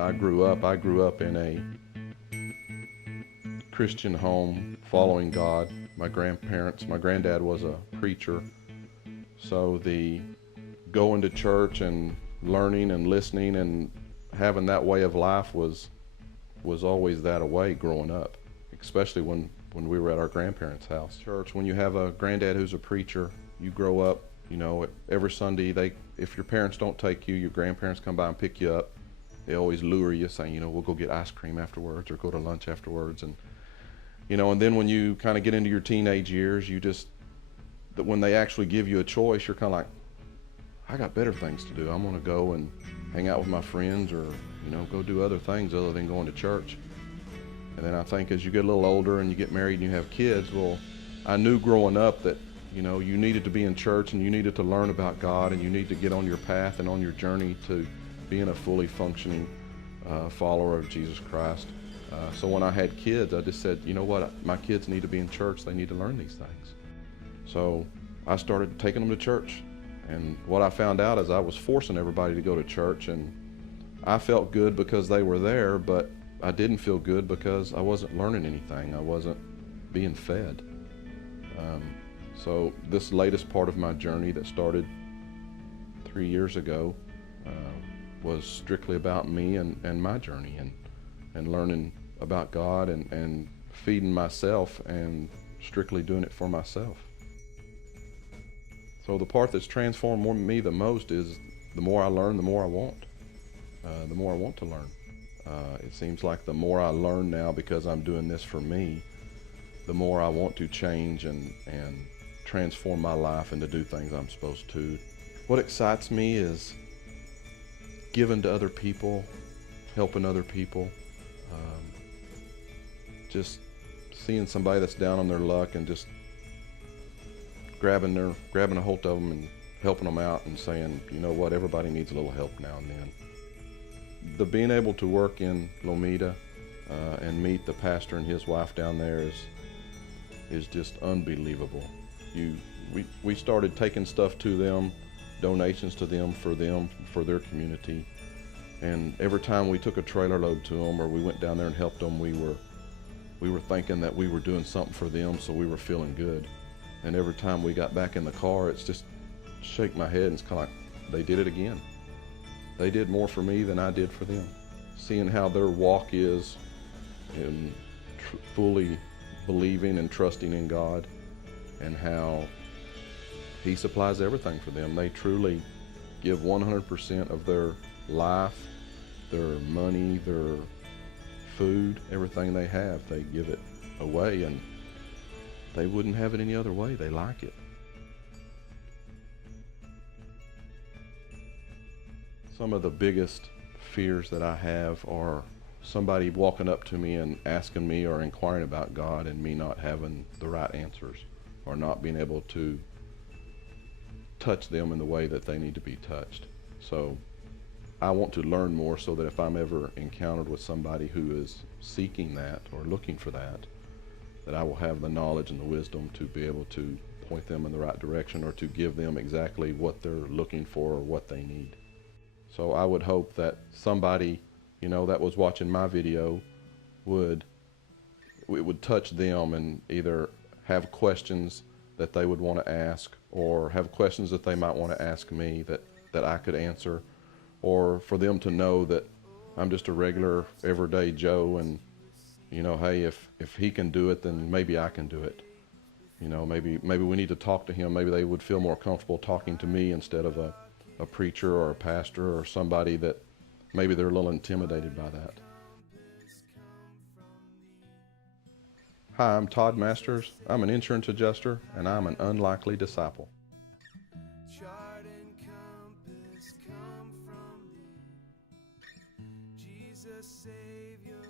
I grew up in a Christian home, following God. My granddad was a preacher, so the going to church and learning and listening and having that way of life was always that way growing up, especially when we were at our grandparents' house. Church, when you have a granddad who's a preacher, you grow up, every Sunday, if your parents don't take you, your grandparents come by and pick you up. They always lure you, saying, we'll go get ice cream afterwards or go to lunch afterwards. And then when you kind of get into your teenage years, that when they actually give you a choice, you're kind of like, I got better things to do. I'm going to go and hang out with my friends or, go do other things other than going to church. And then I think as you get a little older and you get married and you have kids, well, I knew growing up that, you needed to be in church and you needed to learn about God and you need to get on your path and on your journey to being a fully functioning follower of Jesus Christ. So when I had kids, I just said, my kids need to be in church. They need to learn these things. So I started taking them to church. And what I found out is I was forcing everybody to go to church, and I felt good because they were there, but I didn't feel good because I wasn't learning anything. I wasn't being fed. So this latest part of my journey that started 3 years ago was strictly about me and my journey and learning about God and feeding myself and strictly doing it for myself. So the part that's transformed me the most is the more I learn, the more I want. The more I want to learn. It seems like the more I learn now because I'm doing this for me, the more I want to change and transform my life and to do things I'm supposed to. What excites me is giving to other people, helping other people, just seeing somebody that's down on their luck and just grabbing a hold of them and helping them out and saying, everybody needs a little help now and then. Being able to work in Lomita and meet the pastor and his wife down there is just unbelievable. We started taking stuff to them, donations to them for their community, and every time we took a trailer load to them or we went down there and helped them, we were thinking that we were doing something for them, so we were feeling good. And every time we got back in the car, it's just shake my head and it's kind of like they did it again. They did more for me than I did for them. Seeing how their walk is in fully believing and trusting in God and how He supplies everything for them. They truly give 100% of their life, their money, their food, everything they have, they give it away, and they wouldn't have it any other way. They like it. Some of the biggest fears that I have are somebody walking up to me and asking me or inquiring about God and me not having the right answers or not being able to touch them in the way that they need to be touched. So I want to learn more so that if I'm ever encountered with somebody who is seeking that or looking for that I will have the knowledge and the wisdom to be able to point them in the right direction or to give them exactly what they're looking for or what they need. So I would hope that somebody, that was watching my video would touch them and either have questions that they would want to ask or have questions that they might want to ask me that I could answer, or for them to know that I'm just a regular everyday Joe and hey, if he can do it, then maybe I can do it. Maybe we need to talk to him. Maybe they would feel more comfortable talking to me instead of a preacher or a pastor or somebody that maybe they're a little intimidated by that. Hi, I'm Todd Masters. I'm an insurance adjuster, and I'm an unlikely disciple. Chart and compass come from thee, Jesus Savior.